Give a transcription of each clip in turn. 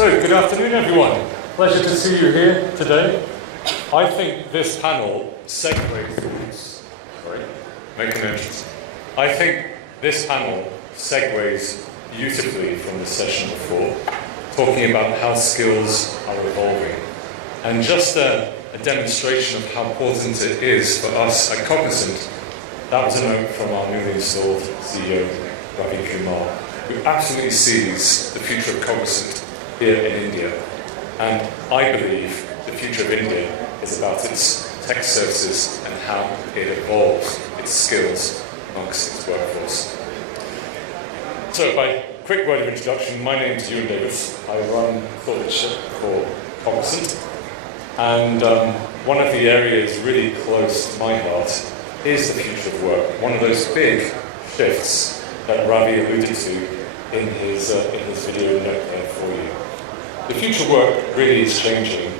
So, good afternoon everyone. Pleasure to see you here today. I think this panel segues, make an entrance. I think this panel segues beautifully from the session before, talking about how skills are evolving. And just a demonstration of how important it is for us at Cognizant, that was a note from our newly installed CEO, Ravi Kumar, who absolutely sees the future of Cognizant here in India. And I believe the future of India is about its tech services and how it evolves its skills amongst its workforce. So by quick word of introduction, my name is Euan Davis. I run thought leadership for Cognizant. And one of the areas really close to my heart is the future of work. One of those big shifts that Ravi alluded to in his video note there for you. The future of work really is changing,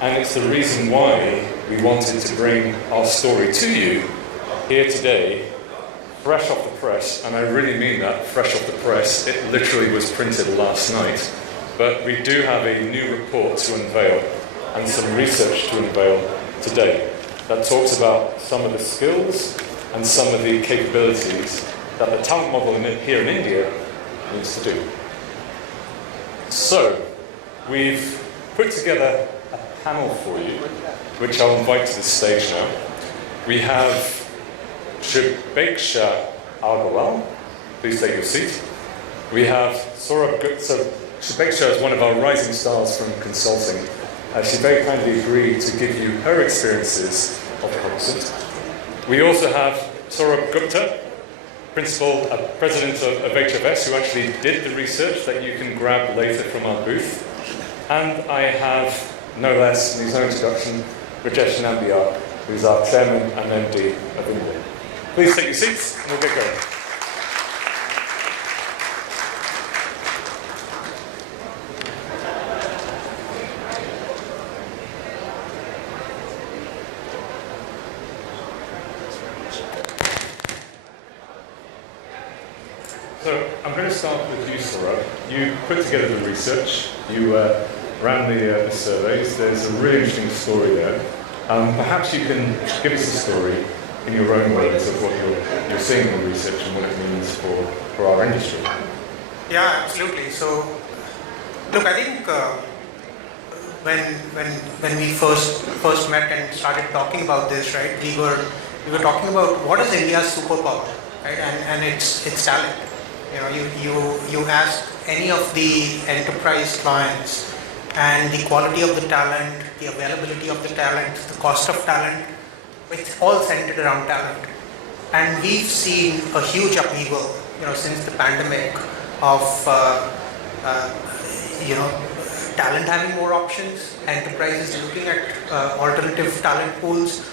and it's the reason why we wanted to bring our story to you here today, fresh off the press, and I really mean that, fresh off the press. It literally was printed last night, but we do have a new report to unveil and some research to unveil today that talks about some of the skills and some of the capabilities that the talent model here in India needs to do. So, we've put together a panel for you, which I'll invite to the stage now. We have Shubheksha Agarwal. Please take your seat. We have Saurabh Gupta. So Shubheksha is one of our rising stars from consulting. She very kindly agreed to give you her experiences of Cognizant. We also have Saurabh Gupta, Principal President of HFS, who actually did the research that you can grab later from our booth. And I have, no less, in his own introduction, Rajesh Nambiar, who's our Chairman and MD of India. Please take your seats and we'll get going. So I'm going to start with you, Saurabh. You put together the research. You ran the surveys. There's a really interesting story there. Perhaps you can give us a story in your own words of what you're seeing in the research and what it means for our industry. Yeah, absolutely. So, look, I think when we first met and started talking about this, right, we were talking about what is India's superpower, right, and it's talent. You know, you ask any of the enterprise clients, and the quality of the talent, the availability of the talent, the cost of talent, it's all centered around talent. And we've seen a huge upheaval, since the pandemic of, talent having more options, enterprises looking at alternative talent pools.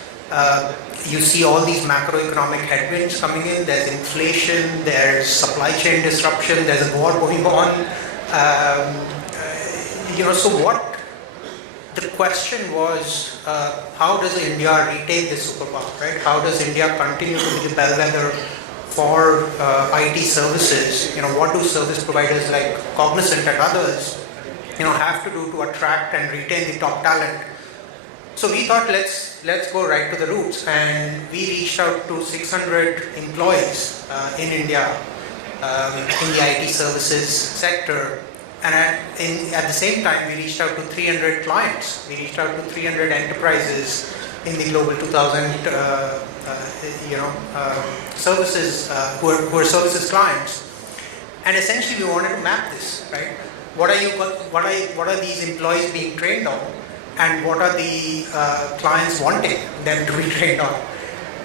You see all these macroeconomic headwinds coming in. There's inflation, there's supply chain disruption, there's a war going on. So what the question was, how does India retain this superpower, right? How does India continue to be the bellwether for IT services? What do service providers like Cognizant and others, have to do to attract and retain the top talent? So we thought, let's go right to the roots, and we reached out to 600 employees in India in the IT services sector. And at the same time, we reached out to 300 clients. We reached out to 300 enterprises in the global 2000, services who are services clients. And essentially, we wanted to map this, right? What are these employees being trained on, and what are the clients wanting them to be trained on?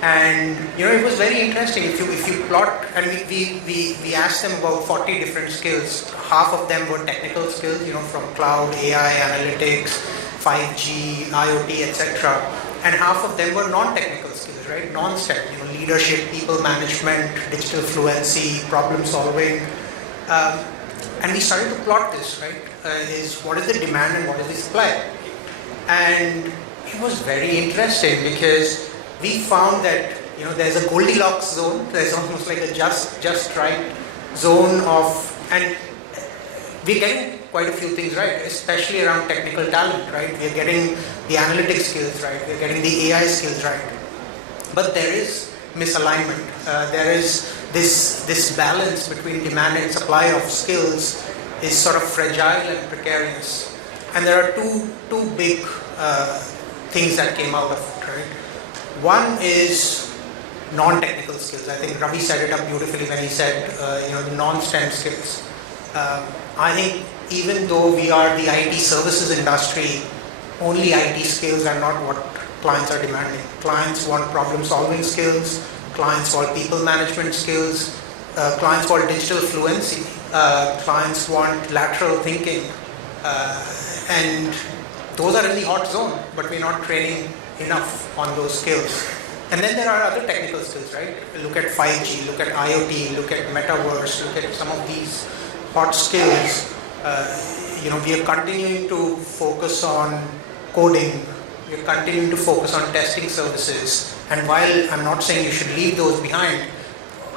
And it was very interesting. If you plot, and we asked them about 40 different skills. Half of them were technical skills, from cloud, AI, analytics, 5G, IoT, etc. And half of them were non-technical skills, right? Non-STEM, leadership, people management, digital fluency, problem solving. And we started to plot this, right? What is the demand and what is the supply? And it was very interesting because we found that there's a Goldilocks zone. There's almost like a just right zone of, and we're getting quite a few things right, especially around technical talent, right? We're getting the analytics skills right, we're getting the AI skills right. But there is misalignment. There is this balance between demand and supply of skills is sort of fragile and precarious. And there are two big things that came out of it, right? One is non-technical skills. I think Ravi set it up beautifully when he said, the non-STEM skills. I think even though we are the IT services industry, only IT skills are not what clients are demanding. Clients want problem-solving skills, clients want people management skills, clients want digital fluency, clients want lateral thinking, and those are in the hot zone, but we're not training enough on those skills. And then there are other technical skills, right? Look at 5G, look at IoT, look at metaverse, look at some of these hot skills. We are continuing to focus on coding, we are continuing to focus on testing services. And while I'm not saying you should leave those behind,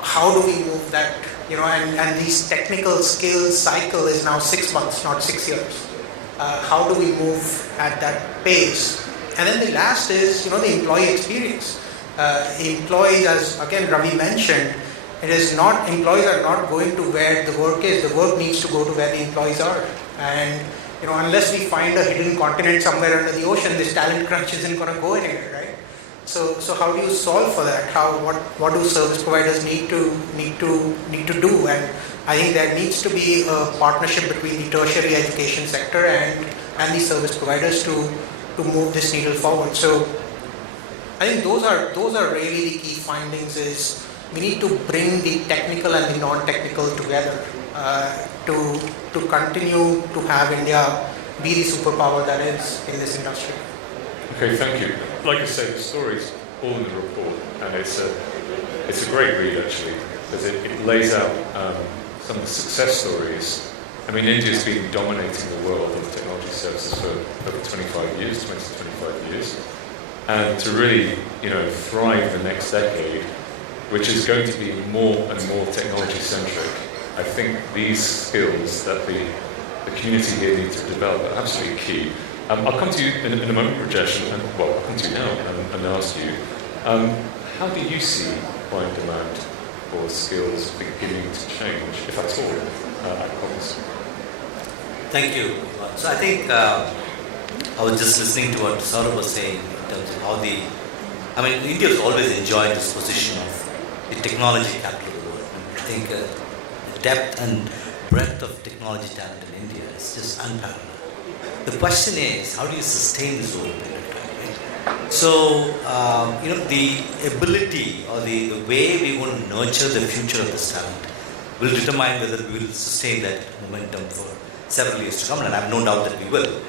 how do we move that? And these technical skills cycle is now 6 months, not 6 years. How do we move at that pace? And then the last is, the employee experience. Employees, as again Ravi mentioned, employees are not going to where the work is. The work needs to go to where the employees are. And unless we find a hidden continent somewhere under the ocean, this talent crunch isn't going to go anywhere, right? So how do you solve for that? What do service providers need to do? And I think there needs to be a partnership between the tertiary education sector and the service providers to move this needle forward. So I think those are really the key findings. Is we need to bring the technical and the non-technical together to continue to have India be the superpower that is in this industry. Okay, thank you. Like I say, the story's all in the report, and it's a great read actually, because it lays out some of the success stories. I mean, India's been dominating the world of technology services for over 25 years, 20 to 25 years, and to really, thrive the next decade, which is going to be more and more technology-centric. I think these skills that the community here needs to develop are absolutely key. I'll come to you in a moment, Rajesh, I'll come to you now and ask you, how do you see client demand for skills beginning to change, if at all, at Cognizant? Thank you. So I think I was just listening to what Saurabh was saying in terms of how India has always enjoyed this position of the technology capital of the world. I think the depth and breadth of technology talent in India is just unparalleled. The question is, how do you sustain this over a period of time? Right? So, the ability or the way we want to nurture the future of this talent will determine whether we will sustain that momentum for several years to come, and I have no doubt that we will.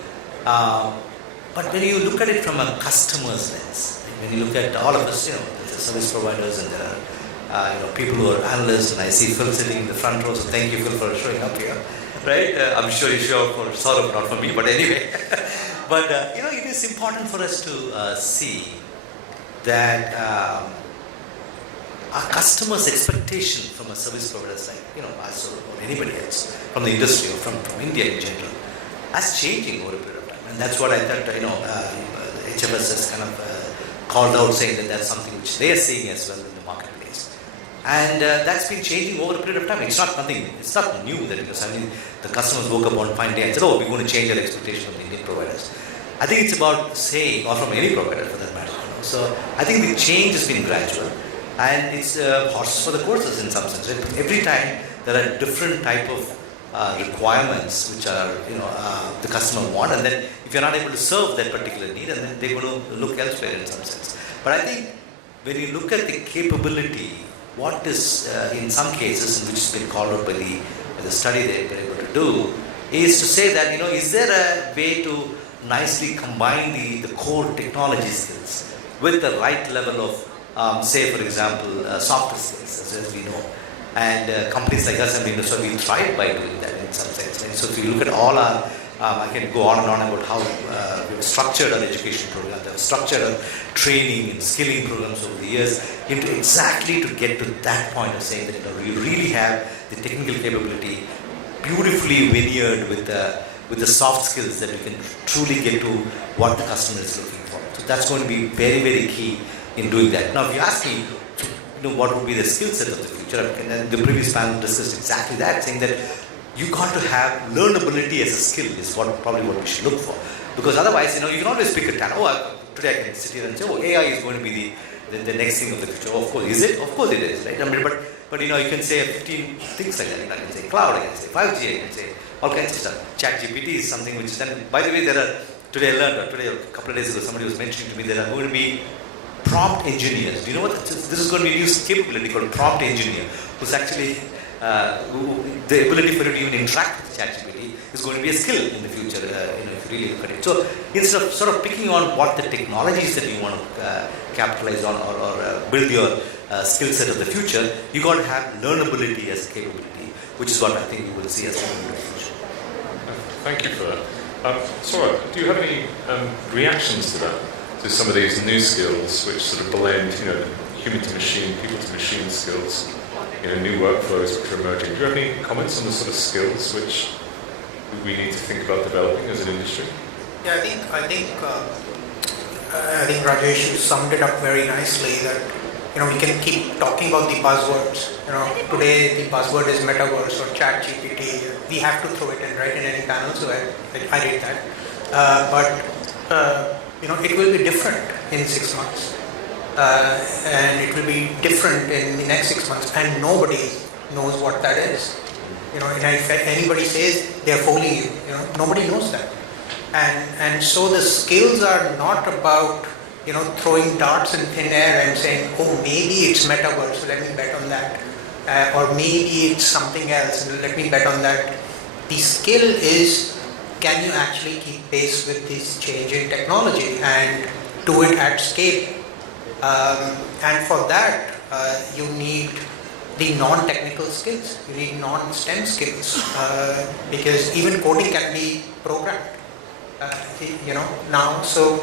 But when you look at it from a customer's lens, when you look at all of us, there's service providers and there are people who are analysts, and I see Phil sitting in the front row, so thank you, Phil, for showing up here. Right? I'm sure you show up for Saurabh, not for me, but anyway. But, it is important for us to see that our customers' expectation from a service provider like, us or anybody else, from the industry or from India in general, that's changing over a period of time. And that's what I thought, HFS has kind of called out, saying that that's something which they are seeing as well in the marketplace. And that's been changing over a period of time. It's not new that it was. The customers woke up one fine day and said, we're going to change our expectation of the Indian providers. I think it's about saying, or from any provider for that matter. So I think the change has been gradual. And it's horses for the courses in some sense. Every time there are different type of requirements which are, the customer want, and then if you're not able to serve that particular need, and then they're going to look elsewhere in some sense. But I think when you look at the capability, what is in some cases, which has been called out by the study they've been able to do, is to say that, is there a way to nicely combine the core technology skills with the right level of, say for example, softer skills, as we know. And companies like us, we tried by doing that in some sense. And so if you look at all our, I can go on and on about how we've structured our education program, we've structured our training and skilling programs over the years into exactly to get to that point of saying that you really have the technical capability beautifully veneered with the soft skills that you can truly get to what the customer is looking for. So that's going to be very, very key in doing that. Now, if you ask me, what would be the skill set of the future, and then the previous panel discussed exactly that, saying that you got to have learnability as a skill is probably what we should look for. Because otherwise, you can always pick a talent. Today I can sit here and say, AI is going to be the next thing of the future. Of course, is it? Of course it is, right? But you can say 15 things like that. I can say cloud, I can say 5G, I can say all kinds of stuff. ChatGPT is something which is done. By the way, today a couple of days ago, somebody was mentioning to me there are going to be prompt engineers. Do you know what this is going to be a new capability called prompt engineer, who's actually the ability for you to even interact with ChatGPT is going to be a skill in the future, if you really look at it. So instead of sort of picking on what the technologies that you want to capitalize on or build your skill set of the future, you got to have learnability as a capability, which is what I think you will see as in the future. Thank you for that. Saurabh, do you have any reactions to that? To some of these new skills which sort of blend, human to machine, people to machine skills, new workflows which are emerging. Do you have any comments on the sort of skills which we need to think about developing as an industry? Yeah, I think Rajesh summed it up very nicely that we can keep talking about the buzzwords. Today the buzzword is metaverse or ChatGPT. We have to throw it in, right, in any panel, so I read that. But it will be different in 6 months. And it will be different in the next 6 months, and nobody knows what that is. And if anybody says they're fooling you, nobody knows that. And so the skills are not about throwing darts in thin air and saying, oh, maybe it's metaverse, so let me bet on that, or maybe it's something else, let me bet on that. The skill is, can you actually keep pace with this change in technology and do it at scale? And for that, you need the non-technical skills, you need non-STEM skills, because even coding can be programmed, now. So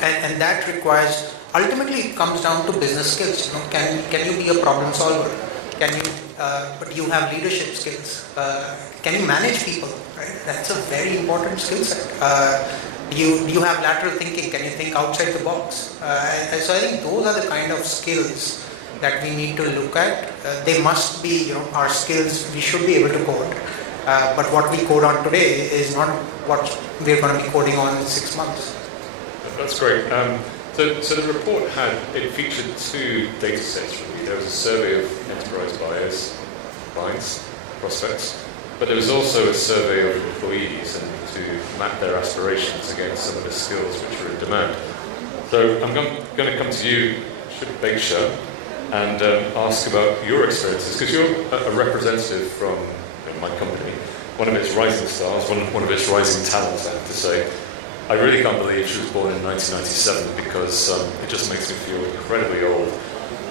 and that requires, ultimately it comes down to business skills. Can you be a problem solver? But you have leadership skills. Can you manage people? Right? That's a very important skill set. You have lateral thinking. Can you think outside the box? So I think those are the kind of skills that we need to look at. They must be, our skills. We should be able to code. But what we code on today is not what we're going to be coding on in 6 months. That's great. So the report it featured 2 data sets really. There was a survey of enterprise buyers, clients, prospects, but there was also a survey of employees and to map their aspirations against some of the skills which are in demand. So I'm going to come to you, Shubheksha, and ask about your experiences, because you're a representative from my company, one of its rising stars, one of its rising talents, I have to say. I really can't believe she was born in 1997 because it just makes me feel incredibly old.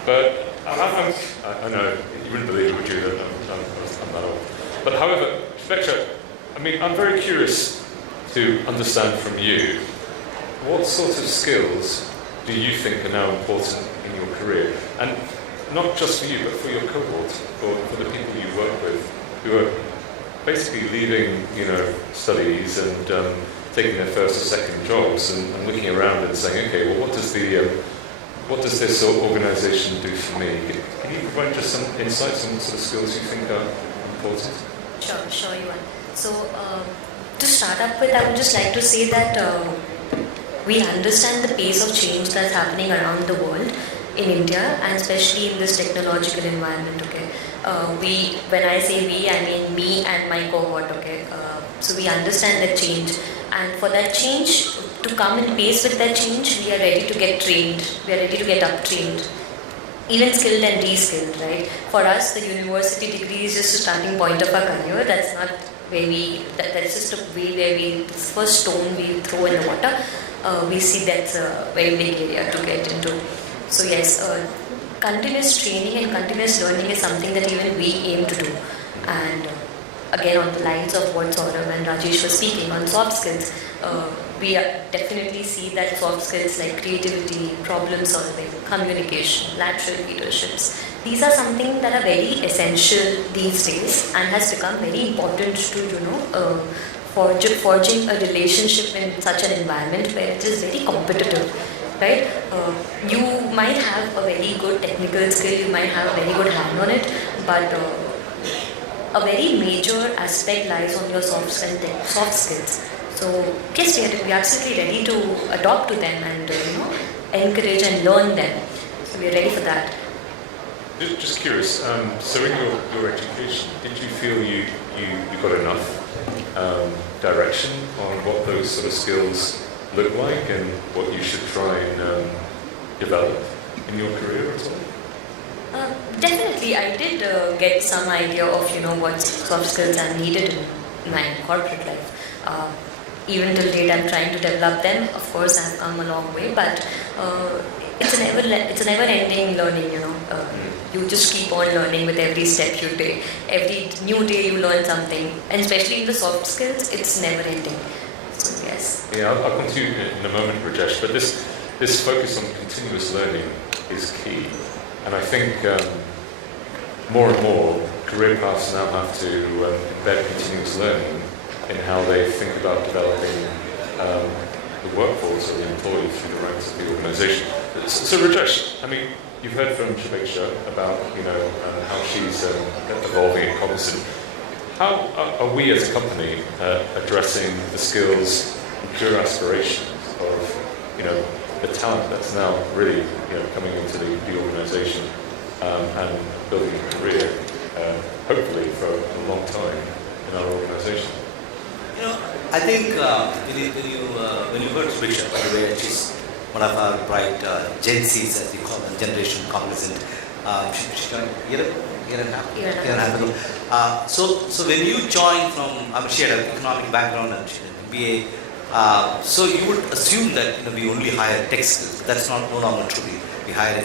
But I know, you wouldn't believe it, would you, that I'm that old. But however, Shubheksha, I'm very curious to understand from you, what sort of skills do you think are now important in your career? And not just for you, but for your cohort, for the people you work with, who are basically leaving, studies and taking their first or second jobs and looking around and saying, okay, well, what does this organisation do for me? Can you provide just some insights on what sort of skills you think are important? Sure, Euan. So, to start up with, I would just like to say that we understand the pace of change that's happening around the world in India, and especially in this technological environment, okay? When I say we, I mean me and my cohort, okay? So we understand the change, and for that change to come in pace with that change, we are ready to get trained, we are ready to get up-trained, even skilled and de-skilled, right? For us, the university degree is just a starting point of our career. That's not where that's just a way where the first stone we throw in the water. We see that's a very big area to get into. So yes, continuous training and continuous learning is something that even we aim to do. And again, on the lines of what Saurabh and Rajesh was speaking on soft skills, we definitely see that soft skills like creativity, problem solving, communication, lateral leaderships, these are something that are very essential these days and has become very important to, forging a relationship in such an environment where it is very competitive, right? You might have a very good technical skill, you might have a very good hand on it, but a very major aspect lies on your soft skills. So yes, we are absolutely ready to adopt to them and encourage and learn them. So we are ready for that. Just curious, so in your education, did you feel you got enough direction on what those sort of skills look like and what you should try and develop in your career at all? Definitely, I did get some idea of what soft skills are needed in my corporate life. Even till date, I'm trying to develop them. Of course, I've come a long way, but it's a never-ending learning. You just keep on learning with every step you take. Every new day, you learn something, and especially in the soft skills, it's never-ending. So yes. Yeah, I'll come to you in a moment, Rajesh. But this focus on continuous learning is key, and I think more and more career paths now have to embed continuous learning in how they think about developing the workforce or the employee through the ranks of the organisation. So Rajesh, I mean, you've heard from Shubheksha about how she's evolving at Cognizant. How are we as a company addressing the skills and career aspirations of the talent that's now really coming into the organisation and building a career, hopefully for a long time in our organisation? I think when you heard Shubheksha, by the way, she's one of our bright GenCs, as we call them, Generation Cognizant. She's got a year and a half. So when you join from, she had an economic background and she had an MBA. So you would assume that we only hire tech skills. That's no longer true. We hire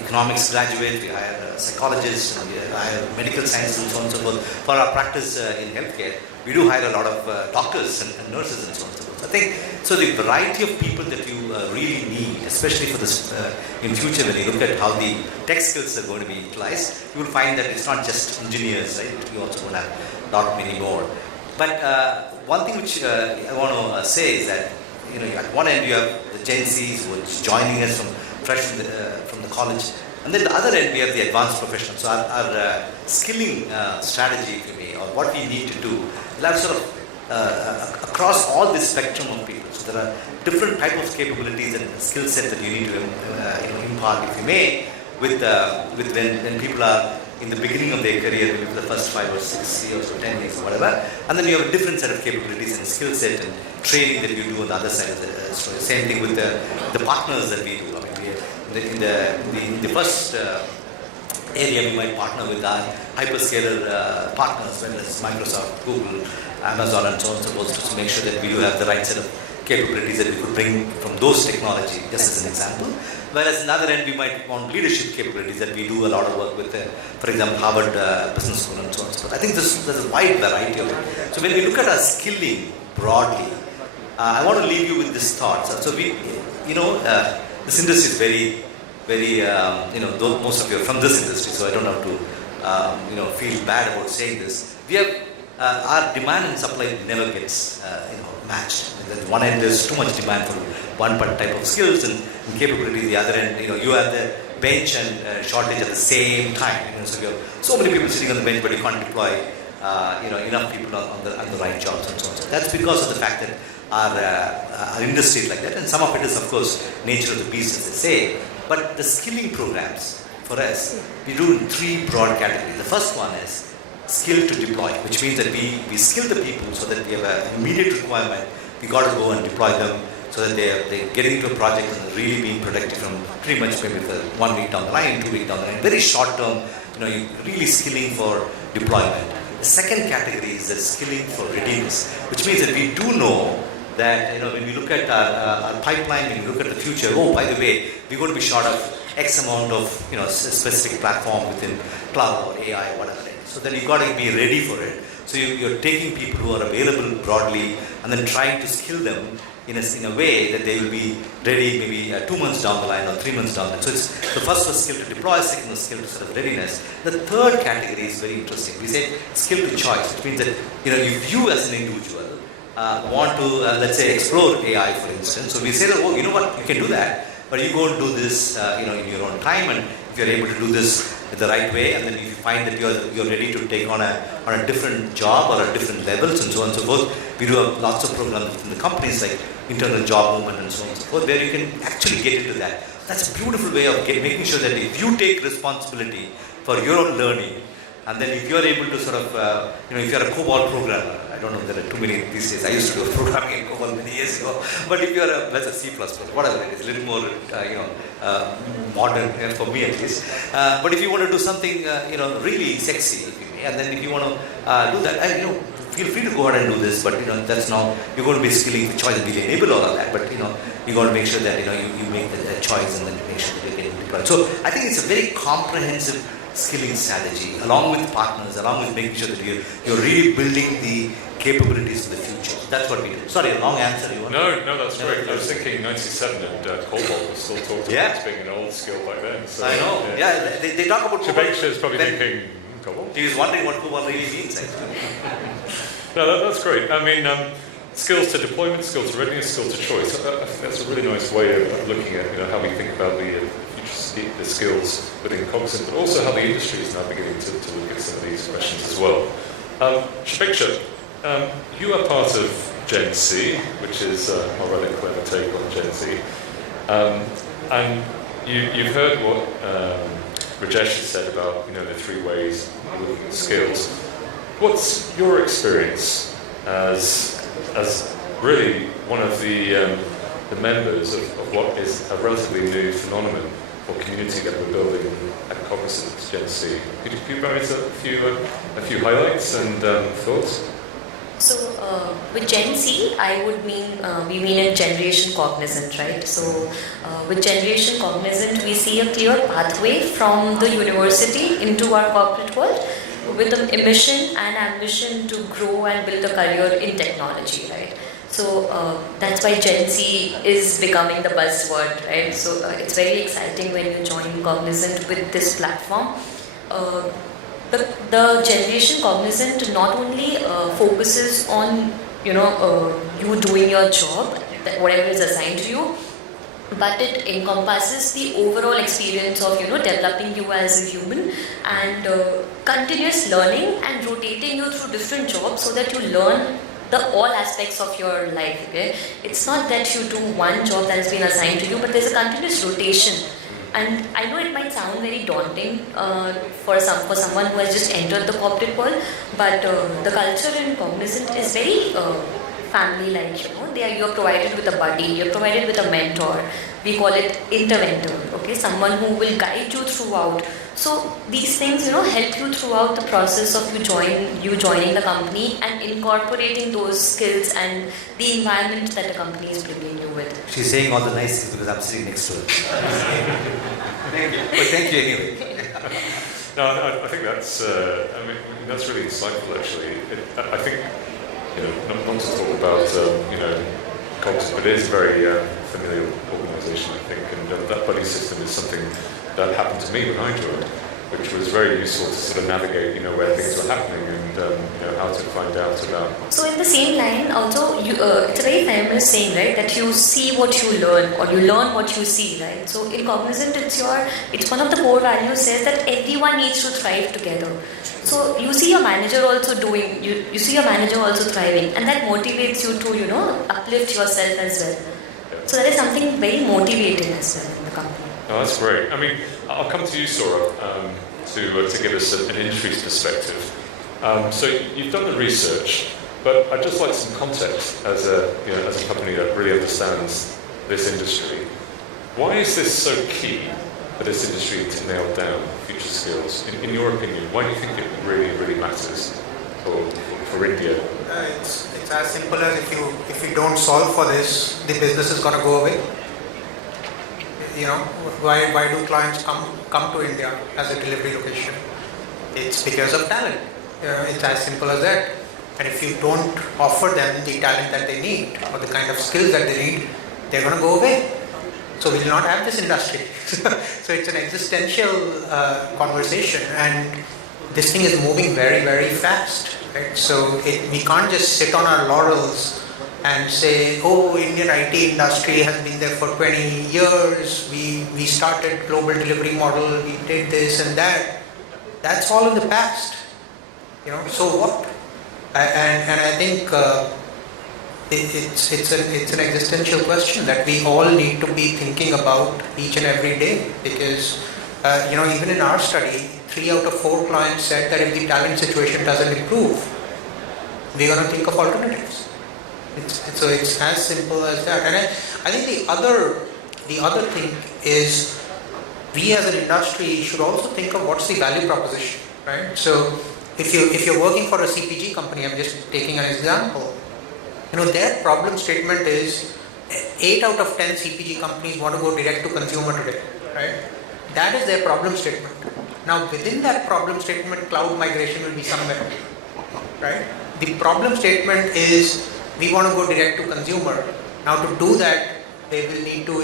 economics graduates, we hire psychologists, we hire medical science and so on and so forth. For our practice in healthcare, we do hire a lot of doctors and nurses and so on and so forth. I think so. The variety of people that you really need, especially for this in future, when you look at how the tech skills are going to be utilized, you will find that it's not just engineers, right? You also going to have a lot many more. But one thing which I want to say is that at one end you have the GenCs who are joining us fresh from the college, and then the other end we have the advanced professionals. So our skilling strategy, if you may, or what we need to do, will have sort of across all this spectrum of people. So there are different types of capabilities and skill set that you need to impart, if you may, with when people are in the beginning of their career, maybe the first 5 or 6 years or 10 years or whatever, and then you have a different set of capabilities and skill set and training that you do on the other side of the story. Same thing with the partners that we do. I mean, in the first area, we might partner with our hyperscaler partners, whether it's Microsoft, Google, Amazon, and so on and so forth, to make sure that we do have the right set of capabilities that we could bring from those technology, just as an example. Whereas on the other end, we might want leadership capabilities that we do a lot of work with, for example, Harvard Business School and so on and so forth. I think there's a wide variety of it. So when we look at our skilling broadly, I want to leave you with this thought. So this industry is very, though most of you are from this industry, so I don't have to, feel bad about saying this. We have our demand and supply never gets, matched. At one end, there's too much demand for one type of skills and capability. The other end, you have the bench and shortage at the same time. So you have so many people sitting on the bench, but you can't deploy, enough people on the right jobs and so on. So that's because of the fact that our industry is like that, and some of it is, of course, nature of the beast, as they say. But the skilling programs for us, we do in 3 broad categories. The first one is skill to deploy, which means that we skill the people so that we have an immediate requirement. We got to go and deploy them so that they're getting into a project and they're really being productive from pretty much maybe 1 week down the line, 2 weeks down the line. Very short term, you're really skilling for deployment. The second category is the skilling for readiness, which means that we do know that when we look at our pipeline, when we look at the future, by the way, we're going to be short of X amount of specific platform within cloud or AI, whatever it is. So then you've got to be ready for it. So you're taking people who are available broadly and then trying to skill them in a way that they will be ready maybe 2 months down the line or 3 months down the line. So it's the first was skill to deploy, second was skill to sort of readiness. The third category is very interesting. We say skill to choice, which means that if you as an individual want to let's say explore AI, for instance. So we say that, oh, you know what, you can do that, but you go and do this in your own time, and if you're able to do this the right way, and then if you find that you're ready to take on a different job or at different levels and so on and so forth, we do have lots of programs within the companies like internal job movement and so on and so forth, where you can actually get into that. That's a beautiful way of making sure that if you take responsibility for your own learning, and then if you're able to sort of, if you're a COBOL programmer, I don't know, there are too many these days. I used to do programming in COBOL many years ago. But if you're let's say C++, whatever it is, a little more, modern for me at least. But if you want to do something, really sexy, if you may, and then if you want to do that, feel free to go ahead and do this. But that's now you're going to be skilling the choice, and we enable all of that. But you got to make sure that you make the choice and then make sure that you get deployed. So I think it's a very comprehensive skilling strategy, along with partners, along with making sure that you're really building the capabilities for the future. That's what we do. Sorry, a long answer. No, that's great. I was thinking 97 and COBOL was still talked about as being an old skill back then. So, I know. Yeah, they talk about Shubheksha is probably thinking COBOL. He was wondering what COBOL really means, actually. No, that's great. I mean, skills to deployment, skills to readiness, skills to choice. That's a really nice way of looking at how we think about the skills within Cognizant, but also how the industry is now beginning to look at some of these questions as well. Shubheksha, you are part of GenC, which is a rather clever take on GenC, and you've heard what Rajesh has said about the 3 ways of looking at skills. What's your experience as really one of the members of what is a relatively new phenomenon or community that we're building at Cognizant GenC? Could you provide a few highlights and thoughts? So with GenC, we mean a generation Cognizant, right? So with generation Cognizant, we see a clear pathway from the university into our corporate world, with a mission and ambition to grow and build a career in technology, right? So that's why GenC is becoming the buzzword, right? So it's very exciting when you join Cognizant with this platform. The generation Cognizant not only focuses on you doing your job, whatever is assigned to you, but it encompasses the overall experience of developing you as a human and continuous learning and rotating you through different jobs so that you learn all aspects of your life. Okay? It's not that you do one job that has been assigned to you, but there's a continuous rotation. And I know it might sound very daunting for someone who has just entered the corporate world, but the culture in Cognizant is very family-like. You're provided with a buddy, you're provided with a mentor. We call it interventor. Okay, someone who will guide you throughout. So these things, help you throughout the process of you joining the company and incorporating those skills and the environment that the company is bringing you with. She's saying all the nice things because I'm sitting next to her. Thank you. But thank you anyway. No, I think that's really insightful actually. I think not to talk about Cognizant, but it is a very familiar organisation, I think, and that buddy system is something that happened to me when I joined, which was very useful to sort of navigate, where things were happening and how to find out about. So in the same line, also, it's a very famous saying, right, that you see what you learn, or you learn what you see, right? So in Cognizant, it's one of the core values says that everyone needs to thrive together. So you see your manager also doing, you see your manager also thriving, and that motivates you to, uplift yourself as well. Yeah. So that is something very motivating as well in the company. Oh, that's great. I mean, I'll come to you, Saurabh, to give us an industry's perspective. So you've done the research, but I'd just like some context as a company that really understands this industry. Why is this so key for this industry to nail down future skills? In your opinion, why do you think it really matters for India? It's as simple as if you don't solve for this, the business is going to go away. Why do clients come to India as a delivery location? It's because of talent. It's as simple as that. And if you don't offer them the talent that they need or the kind of skills that they need, they're going to go away. So we will not have this industry. So it's an existential conversation, and this thing is moving very, very fast. Right? So we can't just sit on our laurels and say, oh, Indian IT industry has been there for 20 years, we started global delivery model, we did this and that. That's all in the past. So what? And I think it's an existential question that we all need to be thinking about each and every day, because even in our study, 3 out of 4 clients said that if the talent situation doesn't improve, we're going to think of alternatives. So it's as simple as that. And I think the other thing is, we as an industry should also think of what's the value proposition, right? So if you're working for a CPG company, I'm just taking an example, their problem statement is 8 out of 10 CPG companies want to go direct to consumer today, right? That is their problem statement. Now within that problem statement, cloud migration will be somewhere, right? The problem statement is, we want to go direct to consumer. Now to do that, they will need to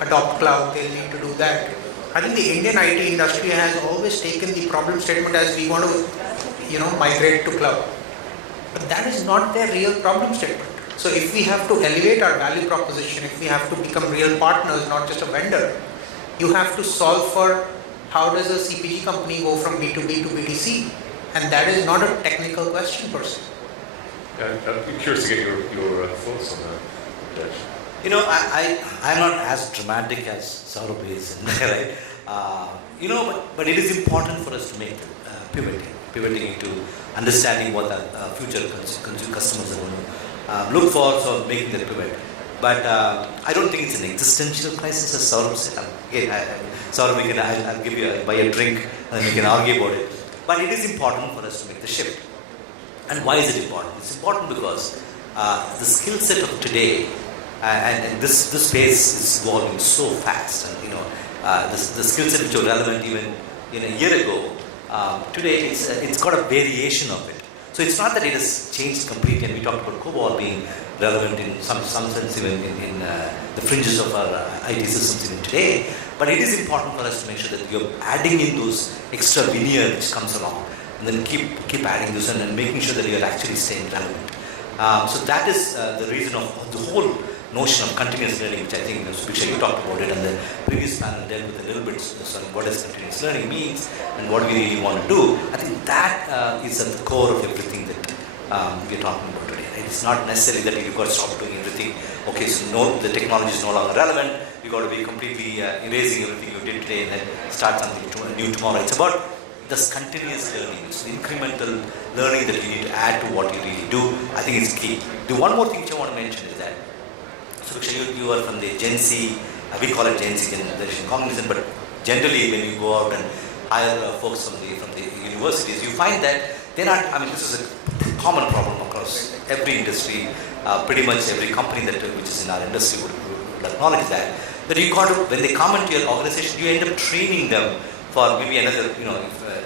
adopt cloud, they'll need to do that. I think the Indian IT industry has always taken the problem statement as, we want to migrate to cloud. But that is not their real problem statement. So if we have to elevate our value proposition, if we have to become real partners, not just a vendor, you have to solve for how does a CPG company go from B2B to B2C? And that is not a technical question per se. I'm curious to get your thoughts on that. I'm not as dramatic as Saurabh is, right? But it is important for us to make pivoting into understanding what the future customers are going to look for, so making that pivot. But I don't think it's an existential crisis, as Saurabh said. Again, Saurabh, I'll give you buy a drink and we can argue about it. But it is important for us to make the shift. And why is it important? It's important because the skill set of today, and this space is evolving so fast, and the skill set which were relevant even a year ago, today it's got a variation of it. So it's not that it has changed completely, and we talked about COBOL being relevant in some sense even in the fringes of our IT systems even today, but it is important for us to make sure that you're adding in those extra veneer which comes along, and then keep adding this and making sure that you're actually staying relevant. So that is the reason of the whole notion of continuous learning, which I think Shubheksha, you talked about it, and the previous panel dealt with a little bit what does continuous learning means and what we really want to do. I think that is at the core of everything that we're talking about today. Right? It's not necessarily that you've got to stop doing everything. Okay, so the technology is no longer relevant. You've got to be completely erasing everything you did today and then start something new tomorrow. It's about this continuous learning, it's the incremental learning that you need to add to what you really do. I think it's key. The one more thing which I want to mention is that, Shubheksha, you are from the GenC, we call it GenC, Generation Cognizant, but generally when you go out and hire folks from the universities, you find that they're not, this is a common problem across every industry, pretty much every company which is in our industry would acknowledge that. But you got to, when they come into your organization, you end up training them for maybe another,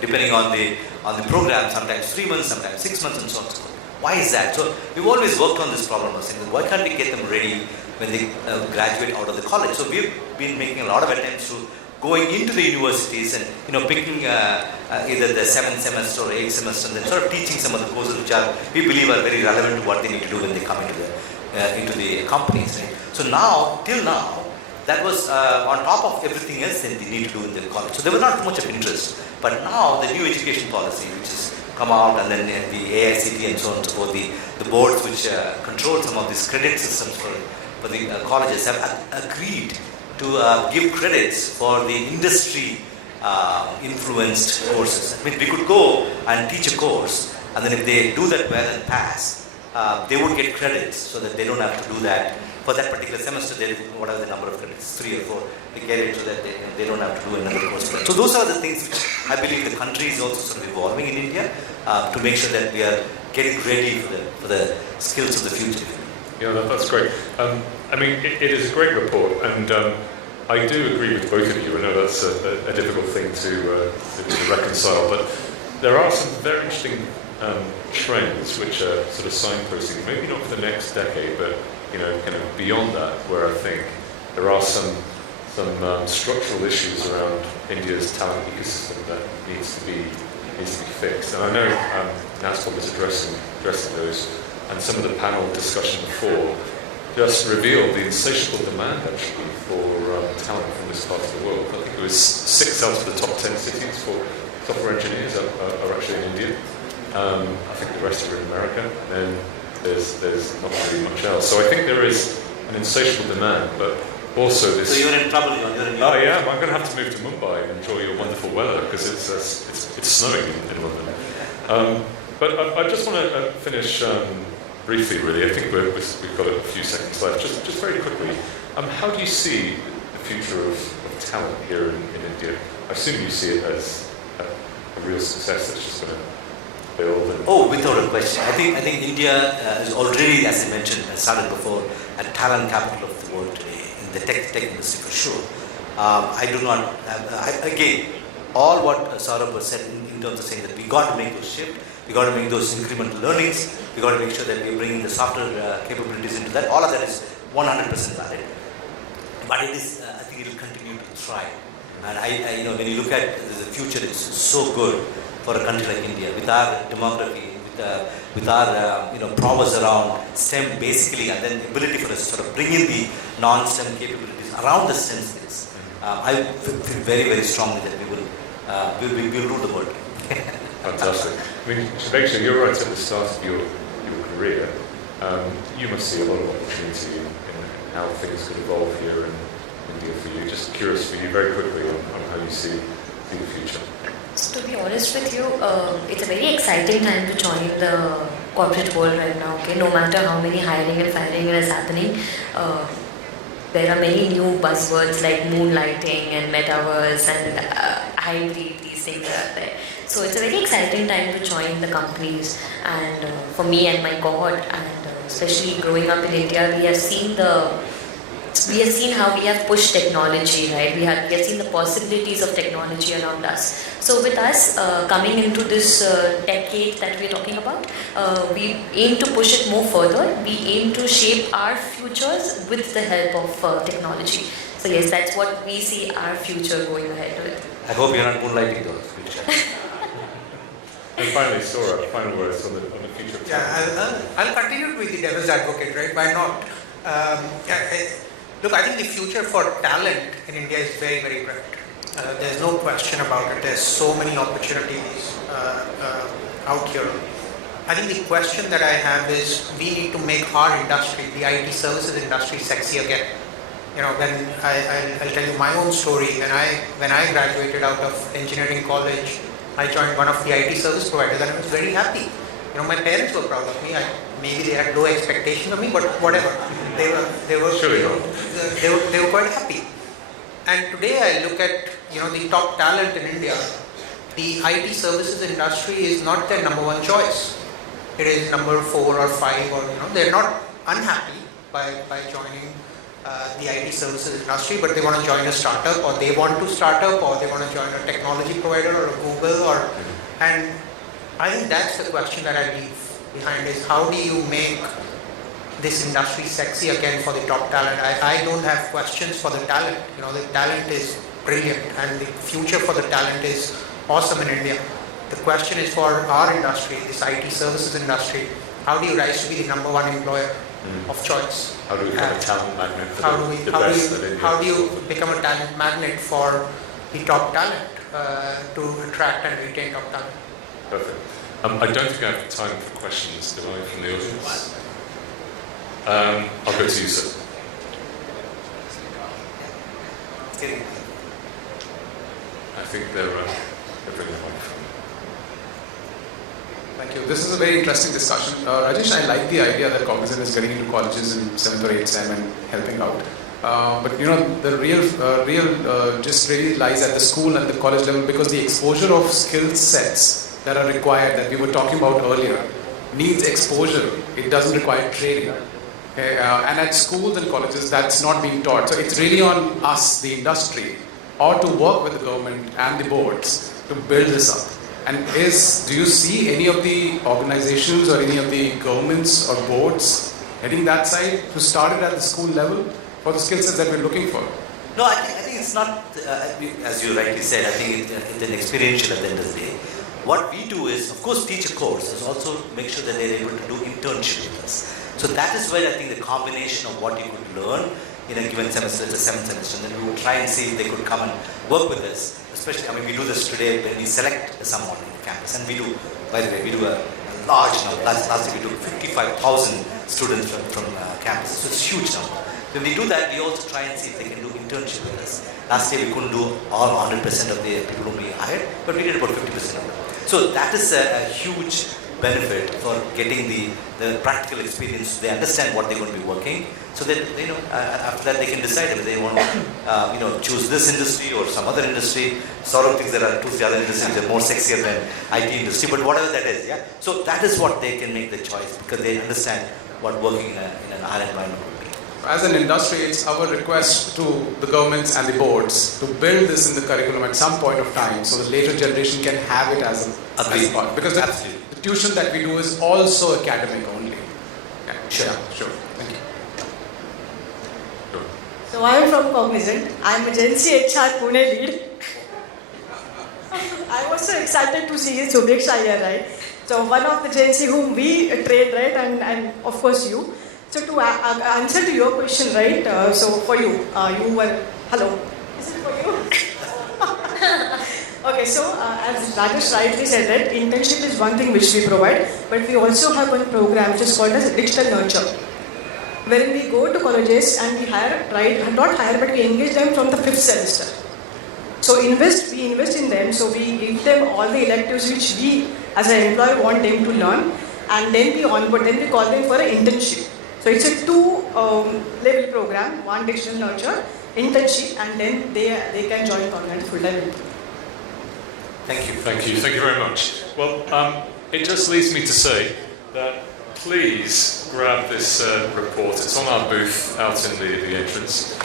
depending on the program, sometimes 3 months, sometimes 6 months, and so on and so forth. Why is that? So we've always worked on this problem of saying, why can't we get them ready when they graduate out of the college? So we've been making a lot of attempts to going into the universities and picking either the 7th semester or 8th semester, and then sort of teaching some of the courses which we believe are very relevant to what they need to do when they come into the companies. Right? So till now, that was on top of everything else that they need to do in their college. So there was not too much of interest. But now the new education policy, which has come out, and then the AICT and so on and so forth, the boards which control some of these credit systems for the colleges have agreed to give credits for the industry influenced courses. We could go and teach a course, and then if they do that well and pass, they would get credits so that they don't have to do that. For that particular semester, what are the number of credits? 3 or 4. They get it so that they don't have to do another course for that. So those are the things which I believe the country is also sort of evolving in India to make sure that we are getting ready for the skills of the future. Yeah, that's great. It is a great report, and I do agree with both of you. I know that's a difficult thing to reconcile, but there are some very interesting trends which are sort of signposting, maybe not for the next decade, but kind of beyond that, where I think there are some structural issues around India's talent ecosystem that needs to be fixed. And I know nasscom is addressing those, and some of the panel discussion before just revealed the insatiable demand actually for talent from this part of the world. I think it was 6 out of the top 10 cities for software engineers are actually in India. I think the rest are in America, and there's not really much else. So I think there is an insatiable demand, but also this. So you're in trouble, you're in. Oh yeah, I'm going to have to move to Mumbai and enjoy your wonderful weather because it's snowing in London. But I just want to finish briefly. Really, I think we've got a few seconds left. Just very quickly, how do you see the future of talent here in India? I assume you see it as a real success that's just going to build. Without a question. I think India is already, as I mentioned, I started before, a talent capital of the world today in the tech industry for sure. I do not. Again, all what Saurabh was said in terms of saying that we got to make those shift, we got to make those incremental learnings, we got to make sure that we're bringing the software capabilities into that. All of that is 100% valid. But it is, I think it will continue to thrive. And I when you look at the future, it's so good for a country like India with our demography, with our prowess around STEM basically, and then the ability for us to sort of bring in the non-STEM capabilities around the STEM skills. I feel very, very strongly that we'll rule the world. Fantastic. I mean, Shubheksha, you're right at the start of your career. You must see a lot of opportunity in how things could evolve here in India for you. Just curious for you, very quickly, on how you see the future. So to be honest with you, it's a very exciting time to join the corporate world right now. Okay, no matter how many hiring and firing is happening, there are many new buzzwords like moonlighting and metaverse and hybrid. These things are there. So it's a very exciting time to join the companies. And for me and my cohort, and especially growing up in India, we have seen how we have pushed technology, right? We have seen the possibilities of technology around us. So with us coming into this decade that we're talking about, we aim to push it more further. We aim to shape our futures with the help of technology. So yes, that's what we see our future going ahead with. I hope you're not moonlighting though. And finally, Saurabh, final words on the future of talent. Yeah, I'll continue to be the devil's advocate, right? Why not? Look, I think the future for talent in India is very, very bright. There's no question about it. There's so many opportunities out here. I think the question that I have is we need to make our industry, the IT services industry, sexy again. When I'll tell you my own story. When I graduated out of engineering college, I joined one of the IT service providers and I was very happy. My parents were proud of me. Maybe they had low expectations of me, but whatever. They were quite happy. And today I look at the top talent in India. The IT services industry is not their number one choice. It is number 4 or 5, or they're not unhappy by joining the IT services industry, but they want to join a startup, or they want to start up, or they want to join a technology provider or a Google, and I think that's the question that I leave behind is how do you make this industry sexy again for the top talent? I don't have questions for the talent. The talent is brilliant and the future for the talent is awesome in India. The question is for our industry, this IT services industry, how do you rise to be the number one employer of choice? How do we become a talent magnet for how do you become a talent magnet for the top talent to attract and retain top talent? Perfect. I don't think I have time for questions, do I, from the audience? I'll go to you, sir. I think they're bringing a microphone. Thank you. This is a very interesting discussion. Rajesh, I like the idea that Cognizant is getting into colleges in 7th or 8th SEM and helping out. But the real just really lies at the school and the college level, because the exposure of skill sets that are required, that we were talking about earlier, needs exposure. It doesn't require training. Okay? And at schools and colleges, that's not being taught. So it's really on us, the industry, or to work with the government and the boards to build this up. And do you see any of the organizations or any of the governments or boards heading that side to start it at the school level for the skill sets that we're looking for? No, I think it's not, as you rightly said, I think it's an experiential at the end of the day. What we do is, of course, teach a course, is also make sure that they're able to do internship with us. So that is where I think the combination of what you could learn in a given semester, it's a 7th semester, and then we would try and see if they could come and work with us. Especially, I mean, we do this today when we select someone in the campus, and we do, by the way, we do a large number. Last year we do 55,000 students from campus, so it's a huge number. When we do that, we also try and see if they can do internship with us. Last year we couldn't do all 100% of the people whom we hired, but we did about 50% of them. So that is a huge benefit for getting the practical experience. They understand what they're going to be working, so that after that they can decide whether they want to choose this industry or some other industry. Saurabh thinks there are 2-3 other industries that are more sexier than IT industry, but whatever that is, yeah. So that is what they can make the choice, because they understand what working in an R environment would be. As an industry, it's our request to the governments and the boards to build this in the curriculum at some point of time, so the later generation can have it as a part. Because the tuition that we do is also academic only. Yeah, sure. Thank you. Sure. So I am from Cognizant. I am a GenC HR Pune lead. I was so excited to see Shubheksha here, right? So one of the GenC whom we trained, right, and of course you. So to answer to your question, right, so for you, you were, hello, is it for you? Okay, so as Rajesh rightly said that internship is one thing which we provide, but we also have one program which is called as digital nurture, wherein we go to colleges and we hire, right, not hire, but we engage them from the 5th semester. So we invest in them, so we give them all the electives which we as an employer want them to learn, and then we onboard, then we call them for an internship. So it's a 2-level program, one digital nurture, internship, and then they can join Cognizant full-time. Thank you. Thank you very much. Well, it just leaves me to say that please grab this report. It's on our booth out in the entrance.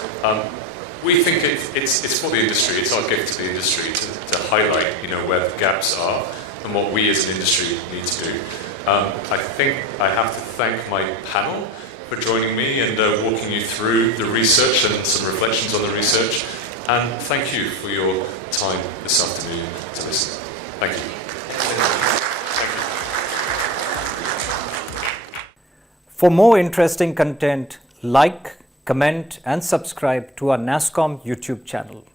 We think it's for the industry. It's our gift to the industry to highlight, where the gaps are and what we as an industry need to do. I think I have to thank my panel for joining me and walking you through the research and some reflections on the research. And thank you for your time this afternoon to listen. Thank you. Thank you. For more interesting content, like, comment and subscribe to our NASSCOM YouTube channel.